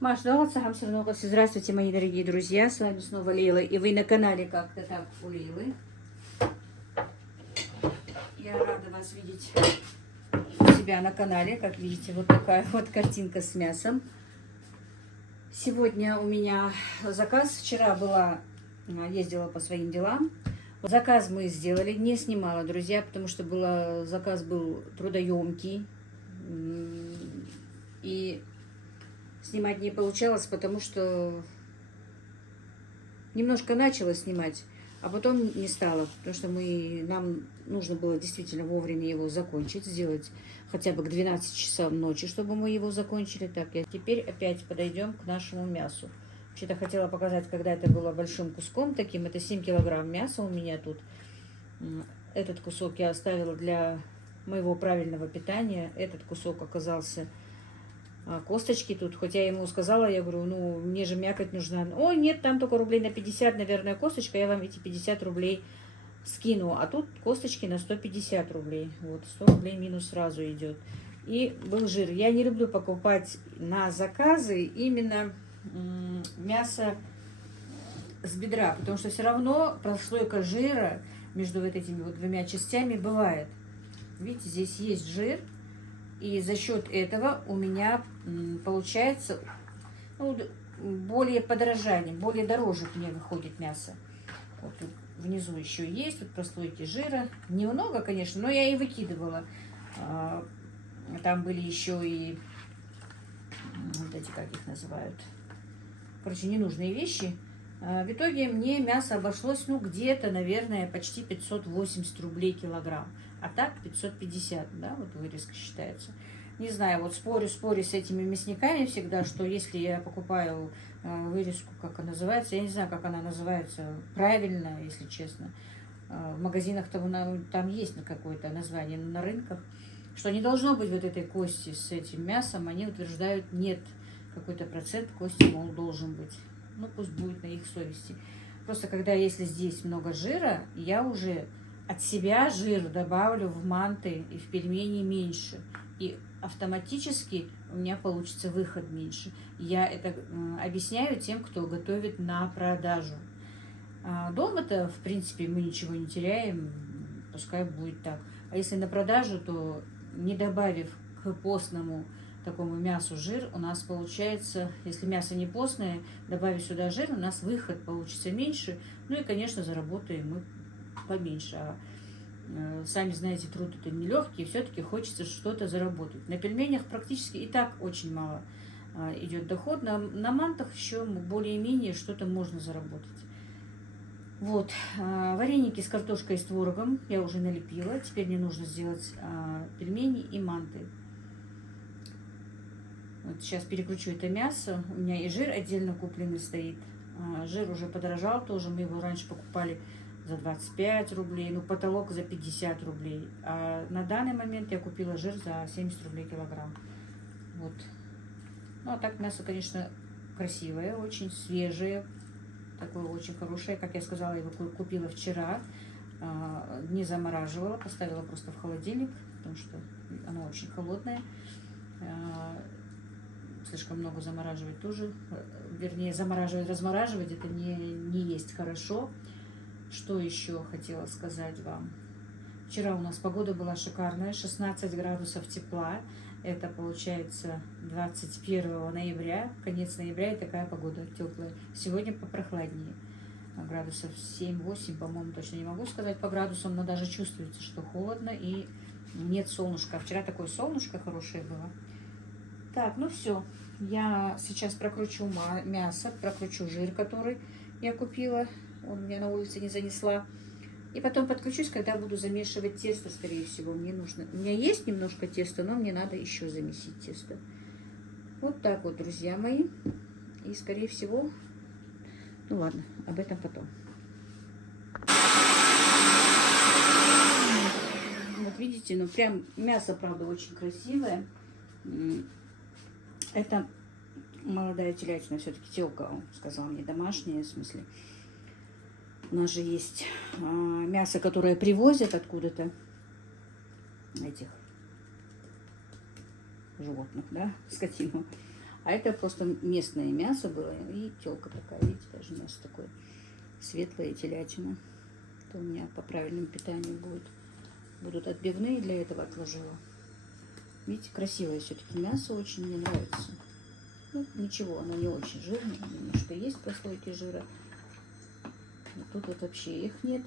Маш, здравствуйте, мои дорогие друзья, с вами снова Лейла, и вы на канале Как-то так у Лейлы. Я рада вас видеть у себя на канале. Как видите, вот такая вот картинка с мясом. Сегодня у меня заказ. Вчера ездила по своим делам. Заказ мы сделали, не снимала, друзья, потому что заказ был трудоемкий. И снимать не получалось, потому что немножко начала снимать, а потом не стала, потому что нам нужно было действительно вовремя его закончить, сделать хотя бы к 12 часам ночи, чтобы мы его закончили. Так, теперь опять подойдем к нашему мясу. Вообще-то хотела показать, когда это было большим куском таким. Это 7 килограмм мяса у меня тут. Этот кусок я оставила для моего правильного питания. Этот кусок оказался косточки тут, хоть я ему сказала, я говорю, ну, мне же мякоть нужна. Ой, нет, там только рублей на 50, наверное, косточка, я вам эти 50 рублей скину. А тут косточки на 150 рублей. Вот, 100 рублей минус сразу идет. И был жир. Я не люблю покупать на заказы именно мясо с бедра, потому что все равно прослойка жира между вот этими вот двумя частями бывает. Видите, здесь есть жир. И за счет этого у меня получается более подорожание, более дороже мне выходит мясо. Вот тут внизу еще есть вот прослойки жира. Немного, конечно, но я и выкидывала. Там были еще и вот эти, как их называют, короче, ненужные вещи. В итоге мне мясо обошлось, ну, где-то, наверное, почти 580 рублей килограмм. А так 550, да, вот вырезка считается. Не знаю, вот спорю с этими мясниками всегда, что если я покупаю вырезку, как она называется, я не знаю, как она называется правильно, если честно. В магазинах там есть какое-то название, но на рынках, что не должно быть вот этой кости с этим мясом, они утверждают, нет, какой-то процент кости, мол, должен быть. Ну, пусть будет на их совести. Просто если здесь много жира, я уже от себя жир добавлю в манты и в пельмени меньше. И автоматически у меня получится выход меньше. Я это объясняю тем, кто готовит на продажу. Дома-то, в принципе, мы ничего не теряем, пускай будет так. А если на продажу, то не добавив к постному такому мясу жир, у нас получается, если мясо не постное, добавив сюда жир, у нас выход получится меньше. Ну и, конечно, заработаем мы поменьше. Сами знаете, труд это нелегкий, все-таки хочется что-то заработать. На пельменях практически и так очень мало идет доход. На мантах еще более-менее что-то можно заработать. Вот, вареники с картошкой и с творогом я уже налепила. Теперь мне нужно сделать пельмени и манты. Вот сейчас перекручу это мясо. У меня и жир отдельно купленный стоит. Жир уже подорожал тоже. Мы его раньше покупали за 25 рублей. Ну, потолок за 50 рублей. А на данный момент я купила жир за 70 рублей килограмм. Вот. Ну, а так мясо, конечно, красивое, очень свежее. Такое очень хорошее. Как я сказала, я его купила вчера. Не замораживала. Поставила просто в холодильник, потому что оно очень холодное. Слишком много замораживать тоже, вернее, размораживать это не есть хорошо. Что еще хотела сказать вам? Вчера у нас погода была шикарная, 16 градусов тепла. Это получается 21 ноября, конец ноября, и такая погода теплая. Сегодня попрохладнее, градусов 7-8, по-моему, точно не могу сказать по градусам, но даже чувствуется, что холодно и нет солнышка. Вчера такое солнышко хорошее было. Так, ну все, я сейчас прокручу мясо, прокручу жир, который я купила, он меня на улице не занесла. И потом подключусь, когда буду замешивать тесто, скорее всего, мне нужно. У меня есть немножко теста, но мне надо еще замесить тесто. Вот так вот, друзья мои. И, скорее всего, ну ладно, об этом потом. Вот видите, ну прям мясо, правда, очень красивое. Это молодая телятина, все-таки телка, он сказал мне, домашняя, в смысле. У нас же есть мясо, которое привозят откуда-то, этих животных, да, скотину. А это просто местное мясо было. И телка такая, видите, даже мясо такое светлое, телятина. Это у меня по правильному питанию будет. Будут отбивные, для этого отложила. Видите, красивое все-таки мясо, очень мне нравится. Ну, ничего, оно не очень жирное, немножко есть прослойки жира. Но тут вот вообще их нет.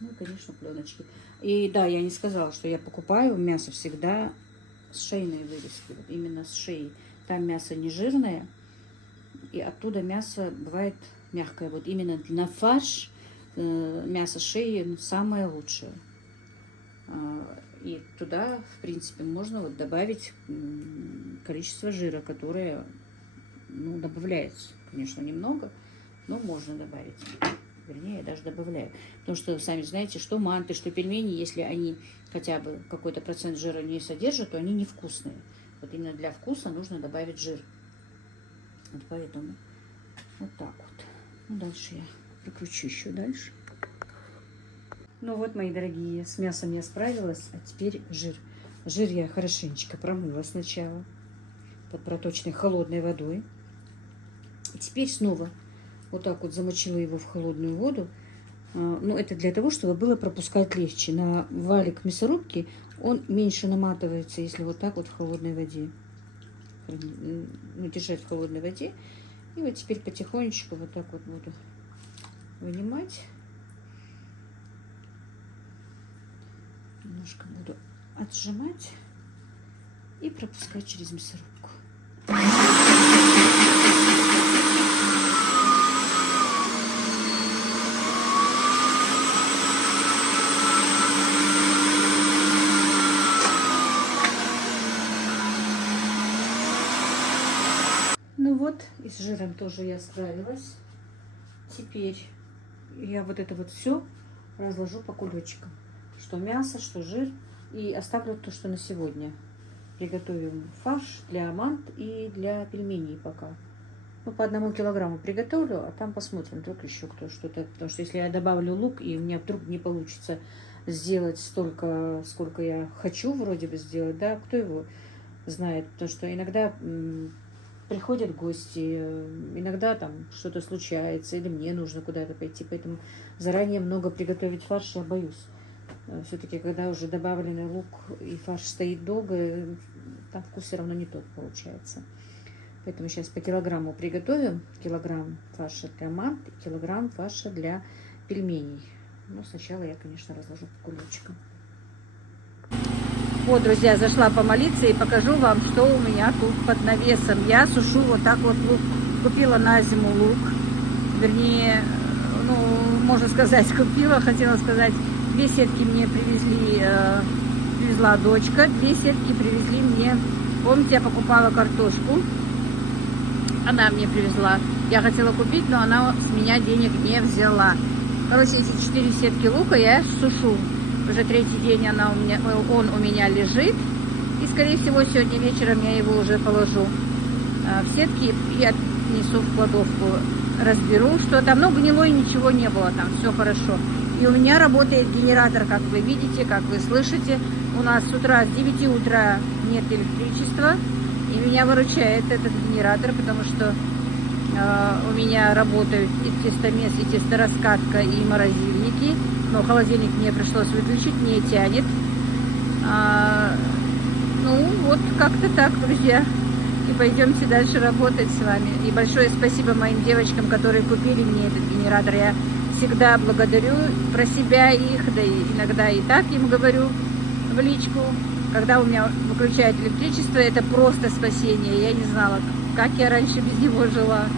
Ну, и, конечно, пленочки. И да, я не сказала, что я покупаю мясо всегда с шейной вырезки. Вот именно с шеи. Там мясо не жирное. И оттуда мясо бывает мягкое. Вот именно на фарш мясо шеи самое лучшее. И туда, в принципе, можно вот добавить количество жира, которое, ну, добавляется. Конечно, немного, но можно добавить. Вернее, я даже добавляю. Потому что, сами знаете, что манты, что пельмени, если они хотя бы какой-то процент жира не содержат, то они невкусные. Вот именно для вкуса нужно добавить жир. Вот поэтому вот так вот. Ну, дальше я прикручу еще дальше. Ну вот, мои дорогие, с мясом я справилась, а теперь жир. Жир я хорошенечко промыла сначала под проточной холодной водой. И теперь снова вот так вот замочила его в холодную воду. Ну, это для того, чтобы было пропускать легче. На валик мясорубки он меньше наматывается, если вот так вот в холодной воде. Ну, держать в холодной воде. И вот теперь потихонечку вот так вот буду вынимать. Немножко буду отжимать и пропускать через мясорубку. Ну вот, и с жиром тоже я справилась. Теперь я вот это вот все разложу по кулечкам. Что мясо, что жир. И оставлю то, что на сегодня. Приготовим фарш для мант и для пельменей пока. Ну, по 1 килограмму приготовлю, а там посмотрим, вдруг еще кто что-то. Потому что если я добавлю лук, и у меня вдруг не получится сделать столько, сколько я хочу вроде бы сделать, да, кто его знает. Потому что иногда приходят гости, иногда там что-то случается, или мне нужно куда-то пойти. Поэтому заранее много приготовить фарш я боюсь. Все-таки, когда уже добавленный лук и фарш стоит долго, там вкус все равно не тот получается. Поэтому сейчас по килограмму приготовим. Килограмм фарша для мант, килограмм фарша для пельменей. Но сначала я, конечно, разложу по кулечкам. Вот, друзья, зашла помолиться и покажу вам, что у меня тут под навесом. Я сушу вот так вот лук. Купила на зиму лук. Вернее, ну, можно сказать, купила, хотела сказать. 2 сетки мне привезла дочка, 2 сетки привезли мне. Помните, я покупала картошку, она мне привезла. Я хотела купить, но она с меня денег не взяла. Короче, эти 4 сетки лука я сушу. Уже 3-й день он у меня лежит. И, скорее всего, сегодня вечером я его уже положу в сетки и отнесу в кладовку. Разберу, что там, но гнилой ничего не было, там все хорошо. И у меня работает генератор, как вы видите, как вы слышите. У нас с утра, с 9 утра нет электричества. И меня выручает этот генератор, потому что у меня работают и тестомес, и тестораскатка, и морозильники. Но холодильник мне пришлось выключить, не тянет. Ну, вот как-то так, друзья. И пойдемте дальше работать с вами. И большое спасибо моим девочкам, которые купили мне этот генератор. Я всегда благодарю про себя их, да и иногда и так им говорю в личку. Когда у меня выключают электричество, это просто спасение. Я не знала, как я раньше без него жила.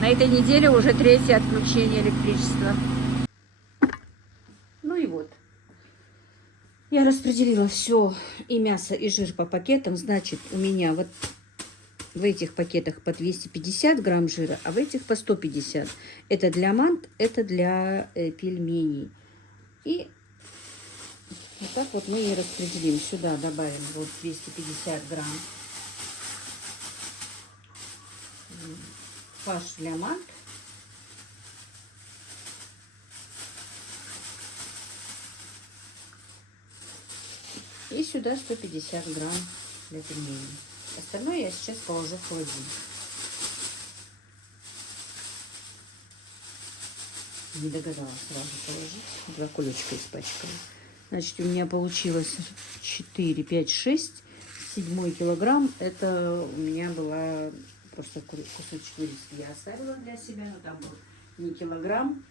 На этой неделе уже 3-е отключение электричества. Ну и вот. Я распределила все, и мясо, и жир по пакетам. Значит, у меня вот в этих пакетах по 250 грамм жира, а в этих по 150. Это для мант, это для пельменей. И вот так вот мы и распределим. Сюда добавим вот 250 грамм фарш для мант. И сюда 150 грамм для пельменей. Остальное я сейчас положу в холодильник. Не догадалась сразу положить. 2 кулечка испачкала. Значит, у меня получилось 4, 5, 6. 7 килограмм. Это у меня была просто кусочек вырезки. Я оставила для себя, но там был не килограмм.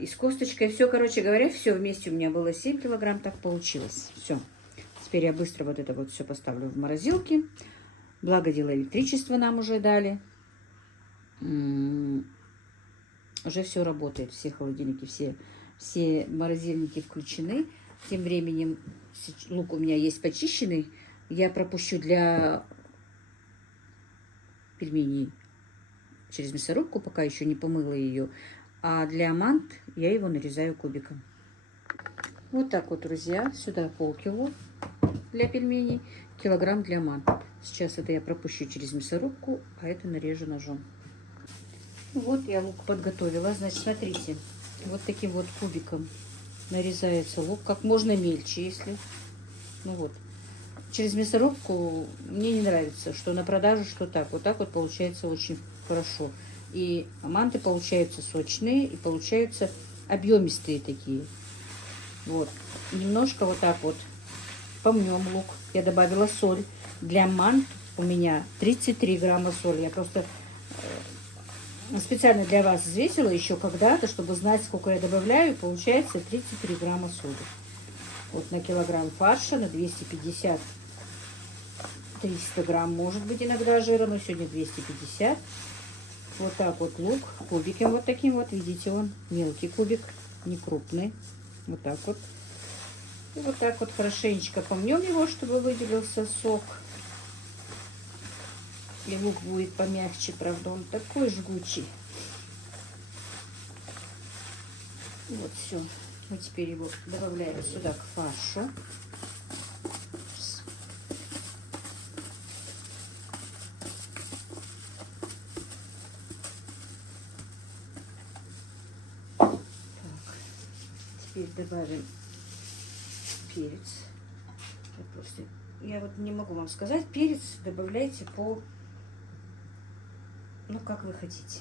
И с косточкой все, короче говоря, все вместе у меня было 7 килограмм. Так получилось. Все. Теперь я быстро вот это вот все поставлю в морозилке. Благо дело, электричество нам уже дали. Уже все работает, все холодильники, все морозильники включены. Тем временем лук у меня есть почищенный. Я пропущу для пельменей через мясорубку, пока еще не помыла ее. А для мант я его нарезаю кубиком. Вот так вот, друзья. Сюда полкило для пельменей, килограмм для мант. Сейчас это я пропущу через мясорубку, а это нарежу ножом. Вот я лук подготовила. Значит, смотрите, вот таким вот кубиком нарезается лук, как можно мельче, если. Ну вот. Через мясорубку мне не нравится, что на продажу, что так. Вот так вот получается очень хорошо. И манты получаются сочные, и получаются объемистые такие. Вот. Немножко вот так вот помнем лук. Я добавила соль. Для мант у меня 33 грамма соли. Я просто специально для вас взвесила еще когда-то, чтобы знать, сколько я добавляю. Получается 33 грамма соли. Вот на килограмм фарша, на 250, 300 грамм может быть иногда жира, но сегодня 250. Вот так вот лук кубиком вот таким вот. Видите, он мелкий кубик, не крупный. Вот так вот. И вот так вот хорошенечко помнем его, чтобы выделился сок. И лук будет помягче, правда, он такой жгучий. Вот все. Мы теперь его добавляем сюда к фаршу. Так. Теперь добавим перец. Я вот не могу вам сказать. Перец добавляйте по... Ну, как вы хотите.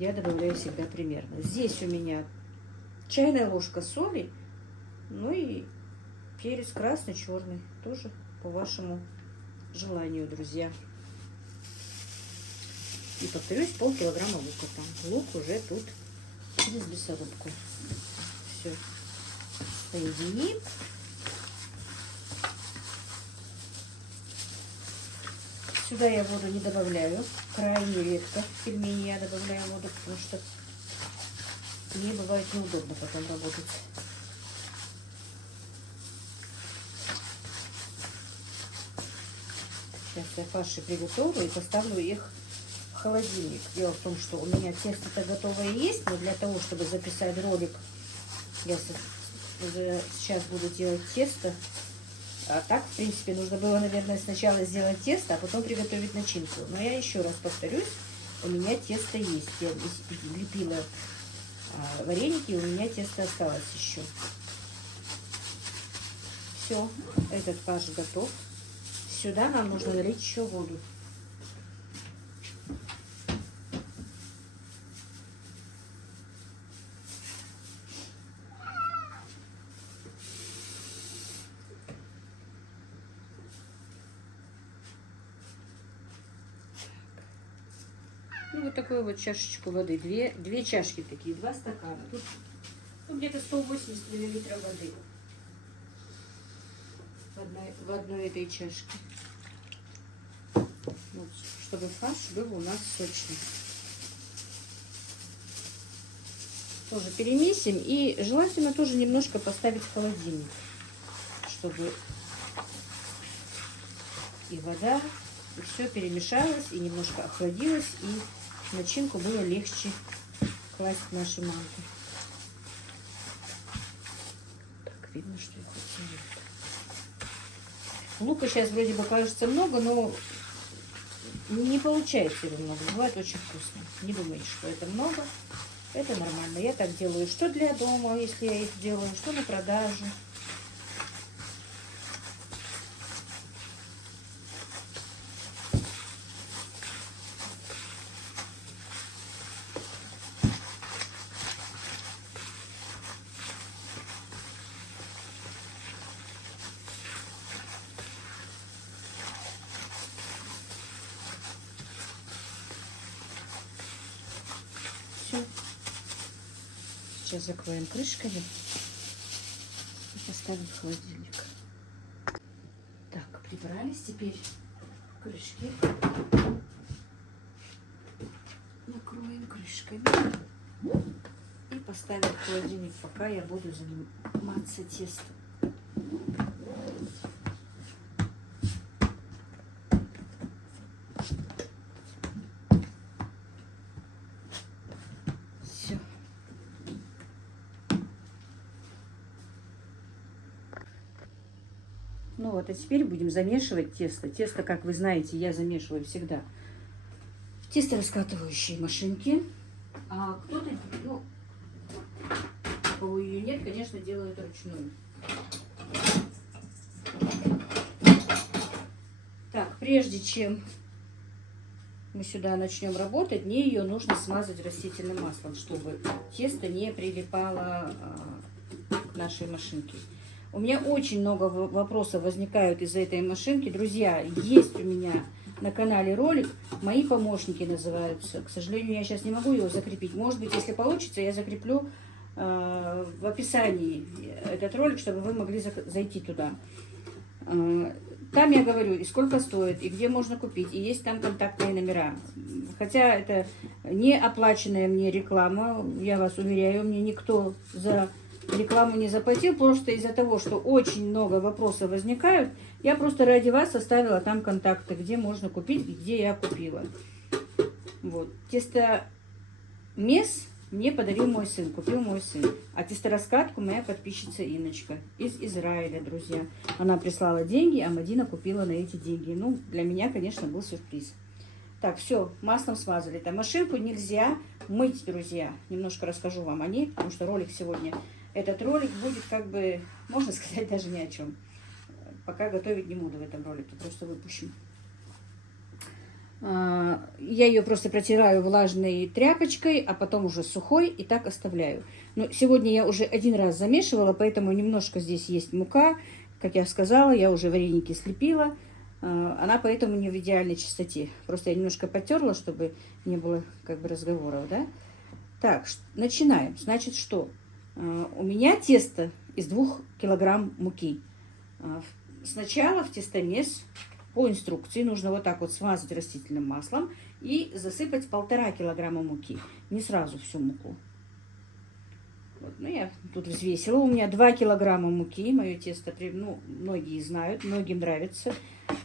Я добавляю всегда примерно. Здесь у меня чайная ложка соли. Ну и перец красный, черный. Тоже по вашему желанию, друзья. И повторюсь, полкилограмма лука. Там лук уже тут через мясорубку. Все. Соединим. Сюда я воду не добавляю. Крайне редко в пельмени я добавляю воду, потому что мне бывает неудобно потом работать. Сейчас я фарши приготовлю и поставлю их в холодильник. Дело в том, что у меня тесто-то готовое есть, но для того, чтобы записать ролик, я сейчас буду делать тесто. А так, в принципе, нужно было, наверное, сначала сделать тесто, а потом приготовить начинку. Но я еще раз повторюсь, у меня тесто есть. Я лепила вареники, у меня тесто осталось еще. Все, этот фарш готов. Сюда нам нужно налить еще воду. Ну, вот такую вот чашечку воды. Две чашки такие, 2 стакана. Тут ну, где-то 180 миллилитров воды в одной этой чашке. Вот, чтобы фарш был у нас сочный. Тоже перемесим. И желательно тоже немножко поставить в холодильник, чтобы и вода, и все перемешалось, и немножко охладилось, и начинку было легче класть в наши манты. Так, видно, что я хотела. Лука сейчас вроде бы кажется много, но не получается его много. Бывает очень вкусно. Не думайте, что это много. Это нормально. Я так делаю, что для дома, если я их делаю, что на продажу. Сейчас закроем крышками и поставим в холодильник. Так, прибрались. Теперь крышки накроем крышками и поставим в холодильник, пока я буду заниматься тестом. Все. Ну вот, а теперь будем замешивать тесто. Тесто, как вы знаете, я замешиваю всегда в тесто-раскатывающей машинке. А кто-то, ну, у кого ее нет, конечно, делают ручную. Так, прежде чем мы сюда начнем работать, мне ее нужно смазать растительным маслом, чтобы тесто не прилипало к нашей машинке. У меня очень много вопросов возникают из-за этой машинки. Друзья, есть у меня на канале ролик, мои помощники называются. К сожалению, я сейчас не могу его закрепить. Может быть, если получится, я закреплю в описании этот ролик, чтобы вы могли зайти туда. Там я говорю, и сколько стоит, и где можно купить, и есть там контактные номера. Хотя это не оплаченная мне реклама, я вас уверяю, мне никто за рекламу не заплатил, просто из-за того, что очень много вопросов возникают, я просто ради вас оставила там контакты, где можно купить, где я купила. Вот. Тестомес мне подарил мой сын, купил мой сын. А тестораскатку моя подписчица Инночка из Израиля, друзья. Она прислала деньги, а Мадина купила на эти деньги. Ну, для меня, конечно, был сюрприз. Так, все, маслом смазали. Там машинку нельзя мыть, друзья. Немножко расскажу вам о ней, потому что ролик сегодня... Этот ролик будет, как бы, можно сказать, даже ни о чем. Пока готовить не буду в этом ролике, просто выпущу. Я ее просто протираю влажной тряпочкой, а потом уже сухой и так оставляю. Но сегодня я уже один раз замешивала, поэтому немножко здесь есть мука. Как я сказала, я уже вареники слепила. Она поэтому не в идеальной чистоте. Просто я немножко потерла, чтобы не было как бы разговоров, да? Так, начинаем. Значит, что? У меня тесто из 2 килограмм муки. Сначала в тестомес по инструкции нужно вот так вот смазать растительным маслом и засыпать 1,5 килограмма муки. Не сразу всю муку. Вот, ну, я тут взвесила. У меня 2 килограмма муки. Мое тесто, ну, многие знают, многим нравится.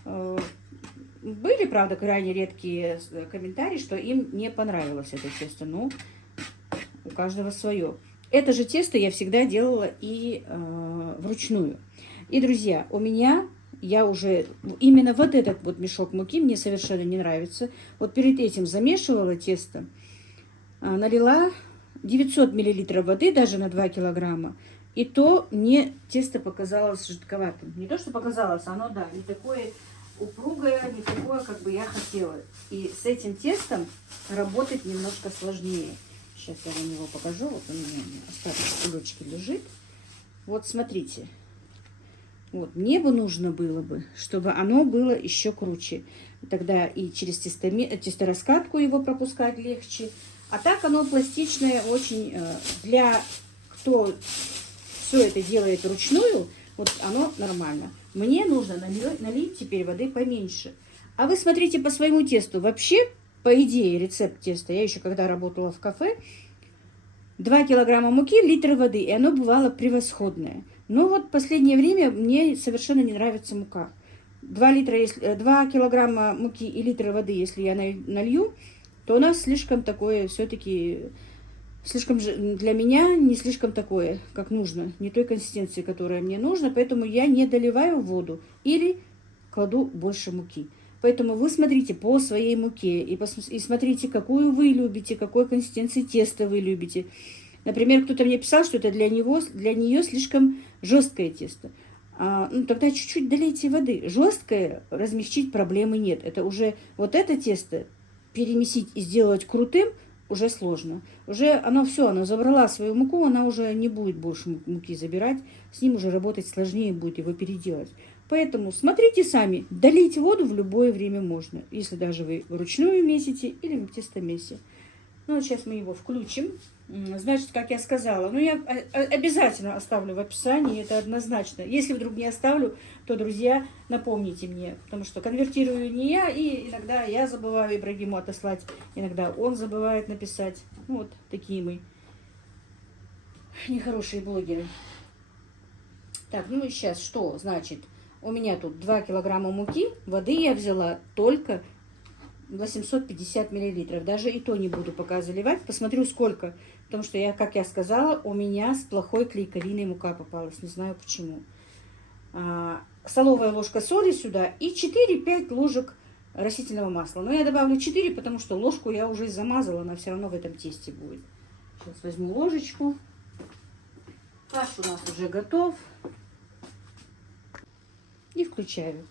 Были, правда, крайне редкие комментарии, что им не понравилось это тесто. Ну, у каждого свое. Это же тесто я всегда делала и вручную. И, друзья, у меня, я уже, именно вот этот вот мешок муки мне совершенно не нравится. Вот перед этим замешивала тесто, налила 900 миллилитров воды, даже на 2 килограмма. И то мне тесто показалось жидковатым. Не то, что показалось, оно, да, не такое упругое, не такое, как бы я хотела. И с этим тестом работать немножко сложнее. Сейчас я вам его покажу. Вот у меня остаток кулечки лежит. Вот смотрите. Вот мне бы нужно было бы, чтобы оно было еще круче. Тогда и через тестораскатку его пропускать легче. А так оно пластичное очень. Для кто все это делает вручную, вот оно нормально. Мне нужно налить теперь воды поменьше. А вы смотрите по своему тесту. Вообще, по идее, рецепт теста, я еще когда работала в кафе, 2 килограмма муки, литр воды, и оно бывало превосходное. Но вот в последнее время мне совершенно не нравится мука. 2 килограмма муки и литр воды, если я налью, то у нас слишком такое, все-таки, слишком для меня не слишком такое, как нужно, не той консистенции, которая мне нужна, поэтому я не доливаю воду или кладу больше муки. Поэтому вы смотрите по своей муке и смотрите, какую вы любите, какой консистенции теста вы любите. Например, кто-то мне писал, что это для нее слишком жесткое тесто. Ну, тогда чуть-чуть долейте воды. Жесткое размягчить проблемы нет. Это уже вот это тесто перемесить и сделать крутым уже сложно. Уже оно все, оно забрала свою муку, она уже не будет больше муки забирать. С ним уже работать сложнее будет, его переделать. Поэтому смотрите сами, долить воду в любое время можно, если даже вы вручную месите или в тестомесе. Ну, вот сейчас мы его включим. Значит, как я сказала, ну, я обязательно оставлю в описании, это однозначно. Если вдруг не оставлю, то, друзья, напомните мне, потому что конвертирую не я, и иногда я забываю Ибрагиму отослать, иногда он забывает написать. Ну, вот такие мы нехорошие блогеры. Так, ну и сейчас что? Значит, у меня тут 2 килограмма муки, воды я взяла только 850 миллилитров. Даже и то не буду пока заливать. Посмотрю сколько. Потому что, как я сказала, у меня с плохой клейковиной мука попалась. Не знаю почему. Столовая ложка соли сюда и 4-5 ложек растительного масла. Но я добавлю 4, потому что ложку я уже замазала. Она все равно в этом тесте будет. Сейчас возьму ложечку. Фарш у нас уже готов. И включаю.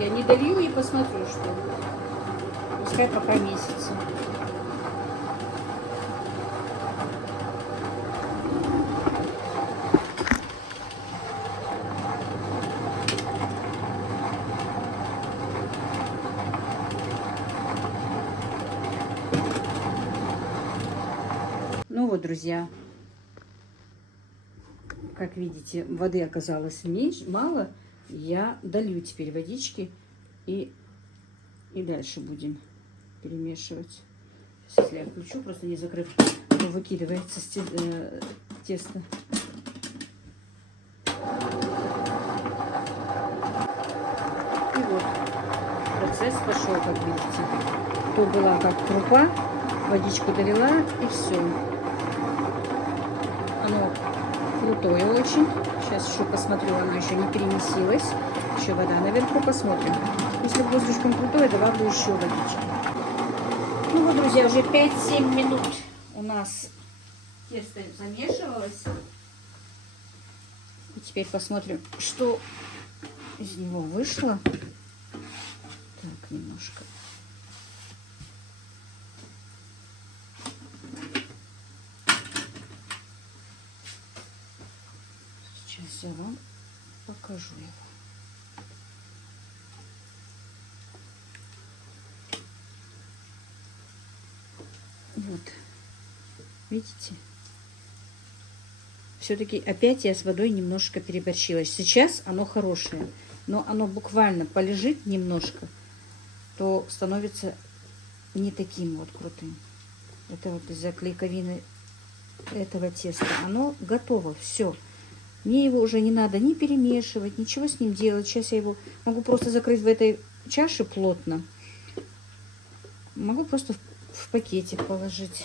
Я не долью и посмотрю, что пускай пока месяца. Ну вот, друзья, как видите, воды оказалось мало. Я долью теперь водички и дальше будем перемешивать. Сейчас я включу, просто не закрыв, то выкидывается тесто. И вот процесс пошел, как видите. То была как крупа, водичку долила и все. Оно крутое очень. Сейчас еще посмотрю, оно еще не перемесилось. Еще вода наверху, посмотрим. Если будет слишком крутое, добавлю еще водички. Ну вот, друзья, уже 5-7 минут у нас тесто замешивалось. И теперь посмотрим, что из него вышло. Так, немножко. Сейчас я вам покажу его. Вот, видите? Все-таки опять я с водой немножко переборщила. Сейчас оно хорошее, но оно буквально полежит немножко, то становится не таким вот крутым. Это вот из-за клейковины этого теста. Оно готово, все. Мне его уже не надо ни перемешивать, ничего с ним делать. Сейчас я его могу просто закрыть в этой чаше плотно. Могу просто в пакетик положить.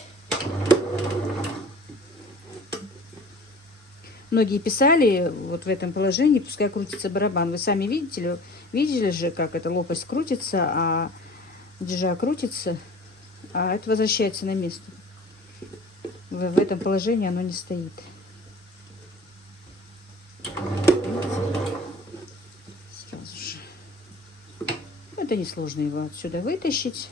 Многие писали вот в этом положении, пускай крутится барабан. Вы сами видели же, как эта лопасть крутится, а держа крутится, а это возвращается на место. В этом положении оно не стоит. Сразу же. Это несложно его отсюда вытащить.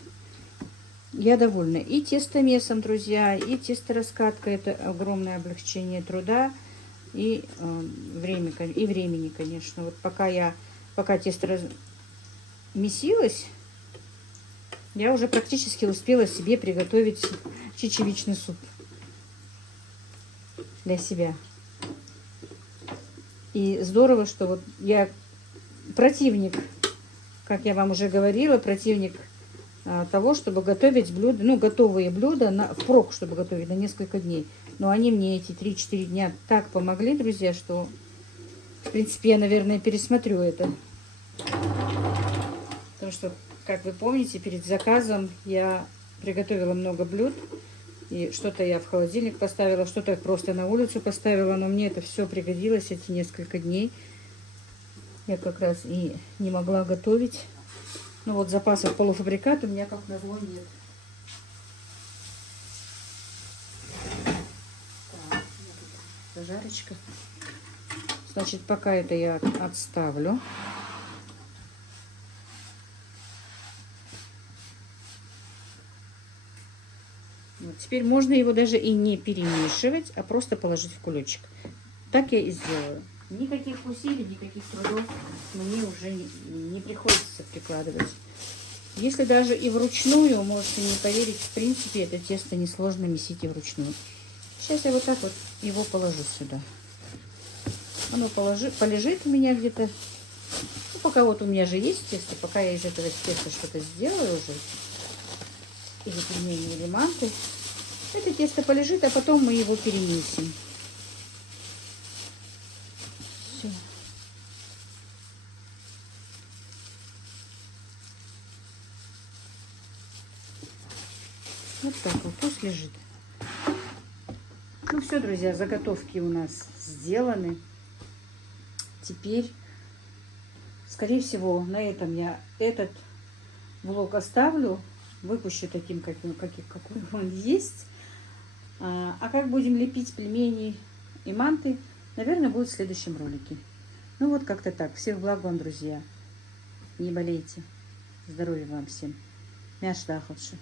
Я довольна и тестомесом, друзья, и тестораскаткой. Это огромное облегчение труда и времени, конечно. Вот пока тесто месилось, я уже практически успела себе приготовить чечевичный суп для себя. И здорово, что вот я противник, как я вам уже говорила, противник того, чтобы готовить блюда, ну, готовые блюда впрок, чтобы готовить на несколько дней. Но они мне эти 3-4 дня так помогли, друзья, что, в принципе, я, наверное, пересмотрю это. Потому что Как вы помните, перед заказом я приготовила много блюд. И что-то я в холодильник поставила, что-то просто на улицу поставила. Но мне это все пригодилось эти несколько дней. Я как раз и не могла готовить. Ну вот запасов полуфабриката у меня как назло нет. Так, зажарочка. Значит, пока это я отставлю. Вот, теперь можно его даже и не перемешивать, а просто положить в кулечек. Так я и сделаю. Никаких усилий, никаких трудов мне уже не приходится прикладывать. Если даже и вручную, можете не поверить, в принципе, это тесто несложно месить и вручную. Сейчас я вот так вот его положу сюда. Оно полежит у меня где-то. Ну, пока вот у меня же есть тесто, пока я из этого теста что-то сделаю уже. Или пельмени, или манты. Это тесто полежит, а потом мы его перемесим. Все. Вот так вот, пусть лежит. Ну все, друзья, заготовки у нас сделаны. Теперь, скорее всего, на этом я этот влог оставлю. Выпущу таким, какой он есть. А как будем лепить пельмени и манты, наверное, будет в следующем ролике. Ну вот как-то так. Всех благ вам, друзья. Не болейте. Здоровья вам всем. Мяш дахавши.